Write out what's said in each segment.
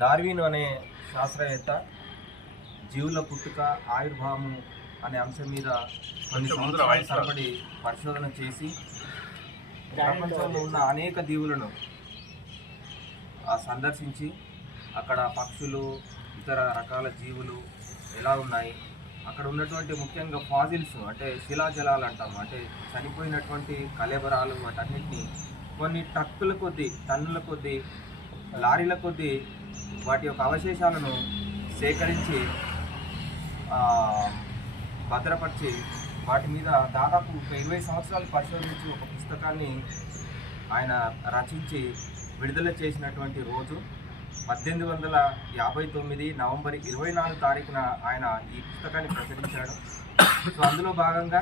Darwin అనే శాస్త్రవేత్త జీవుల పుట్టుక ఆయుర్భావము అనే అంశం మీద కొన్ని సంవత్సరాల తరబడి పరిశోధన చేసి ప్రపంచంలో ఉన్న అనేక దీవులను ఆ, సందర్శించి అక్కడ పక్షులు ఇతర రకాల జీవులు ఎలా ఉన్నాయి అక్కడ ఉన్నటువంటి ముఖ్యంగా ఫాజిల్స్ అంటే శిలాజలాలు అంటాం. అంటే చనిపోయినటువంటి కలెబరాలు వాటన్నిటిని కొన్ని ట్రక్కుల కొద్దీ టన్నుల కొద్దీ లారీల కొద్దీ వాటి యొక్క అవశేషాలను సేకరించి భద్రపరిచి వాటి మీద దాదాపు ఒక ఇరవై సంవత్సరాలు పరిశోధించి ఒక పుస్తకాన్ని ఆయన రచించి విడుదల చేసినటువంటి రోజు. పద్దెనిమిది వందల యాభై తొమ్మిది నవంబర్ ఇరవై నాలుగు తారీఖున ఆయన ఈ పుస్తకాన్ని ప్రచురించాడు. సో అందులో భాగంగా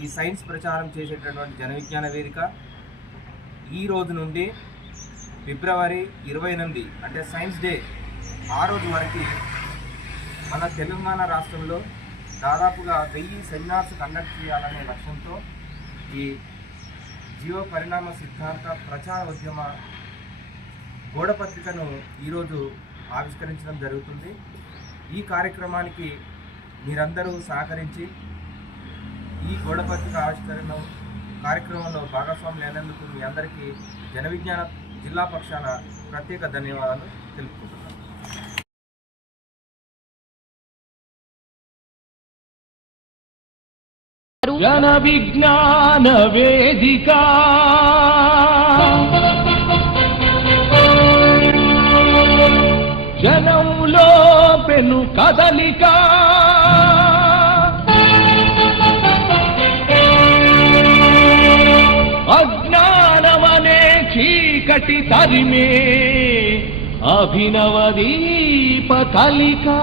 ఈ సైన్స్ ప్రచారం చేసేటటువంటి జనవిజ్ఞాన వేదిక ఈ రోజు నుండి ఫిబ్రవరి ఇరవై ఎనిమిది అంటే సైన్స్ డే ఆ రోజు వరకు మన తెలంగాణ రాష్ట్రంలో దాదాపుగా వెయ్యి సెమినార్స్ కండక్ట్ చేయాలనే లక్ష్యంతో ఈ జీవ పరిణామ సిద్ధాంత ప్రచార ఉద్యమ గోడపత్రికను ఈరోజు ఆవిష్కరించడం జరుగుతుంది. ఈ కార్యక్రమానికి మీరందరూ సహకరించి ఈ గోడపత్రిక ఆవిష్కరణ కార్యక్రమంలో భాగస్వాములు అయినందుకు మీ అందరికీ జనవిజ్ఞాన జిల్లా పక్షాన ప్రత్యేక ధన్యవాదాలు తెలుపుకుంటున్నాను. జన విజ్ఞాన వేదిక. జనంలో పెను కదలిక. అజ్ఞానమనే చీకటి తరిమే అభినవ దీప కలికా